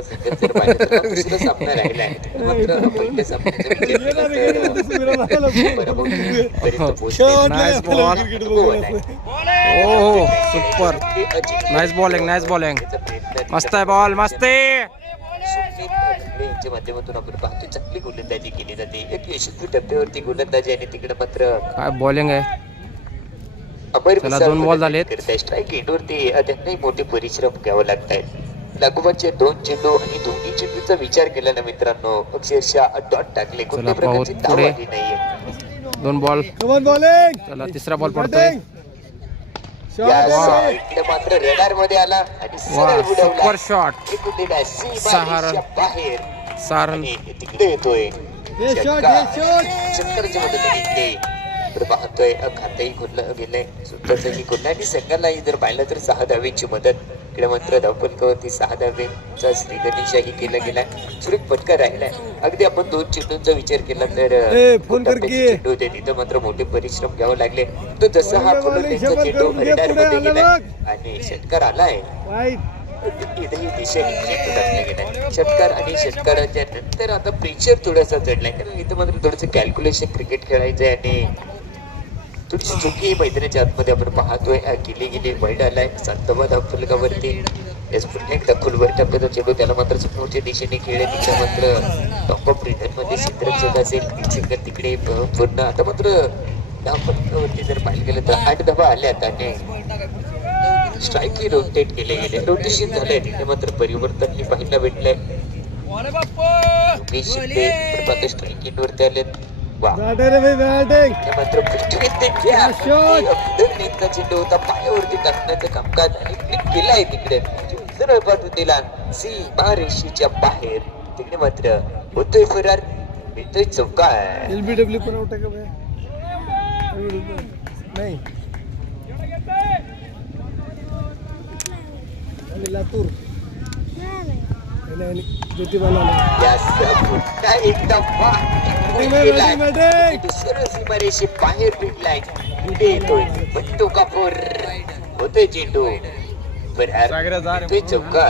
जर पाहिलं तर दुसरा सामना राहिलाय मात्र पहिल्या सामन्याचा विजय केला तर पर्यंत पोहोचले. Nice ball. ओ सुपर. नाईस बॉलिंग मस्त आहे बॉल मस्त आहे. यांच्या माध्यमातून आपण पाहतो चांगली गोलंदाजी केली जाते. एक यशस्वी टप्प्यावरती गोलंदाजी आणि तिकडे मात्र काय बॉलिंग आहे. चला, 2 बॉल झालेत. स्ट्राईक एंडवरती त्यांनाही मोठे परिश्रम घ्यावे लागत आहेत. लागोपाठचे 2 चेंडू आणि दोन्ही चेंडूचा विचार केला ना मित्रांनो, अक्षरशः डॉट टाकले. कोणत्या प्रकारची धाव आली नाहीये. 2 बॉल. चला तिसरा बॉल पडतोय. इकडे मात्र रडार मध्ये आला आणि सरळ सुपर उडवला. शॉट. कुठेला सीमारेषेच्या बाहेर सारण. आणि तिकडे येतोय षटकाराच्या मदतीने इकडे तर पाहतोय खातही खोललं गेलंय सुद्धाचंही खोललं आणि संघालाही जर पाहिलं तर 6 धावेची मदत. इकडे मात्र धावफलकावरती 6 धावेचा श्रीगणेशही केला गेलाय. सुरेख फटका राहिलाय. अगदी आपण 2 चेंडूंचा विचार केला तर चेंडू होते तिथं मात्र मोठे परिश्रम घ्यावे लागले. तो जसा हा फुलंचा चेंडू रडार मध्ये गेलाय आणि षटकार आलाय. इथेही दिशेने चेंडू टाकला गेलाय. षटकार आणि षटकाराच्या नंतर आता प्रेशर थोडासा चढलाय कारण इथं मात्र थोडंसं कॅल्क्युलेशन क्रिकेट खेळायचंय आणि थोडीशी चुकी मैदानाच्या आतमध्ये आपण पाहतोय. गेली वाईट आलाय 7वा धावफलकावरती. पुन्हा एकदा खोलवर टाकतो चेंडू त्याला मात्र समोरच्या दिशेने खेळले. तिथे मात्र टॉप ऑफ रिटर्न मध्ये क्षेत्ररक्षक असेल सिंगल तिकडे पूर्ण. आता मात्र धावफलकावरती जर पाहिलं गेलं तर 8 धावा आल्यात आणि स्ट्राईकही रोटेट केले गेले. रोटेशन झालंय तिथे मात्र परिवर्तनही पाहायला भेटलंय. उमेश शिंदे स्ट्राईकिंग वरती आलेत. मात्र चेंडू होता पायावरती टाकण्याचं कामकाज आणि क्लिक केलाय तिकडे सरळ पाठवून दिला सीमारेषेच्या बाहेर. तिकडे मात्र होतोय फरार मिळतोय चौकार. LBW पण आउट आहे का नाही. आणि लातूर सीमारेषे बाहेर भेटलाय. पुढे येतोय बंटू कापूर होतोय चेंडू चौकार.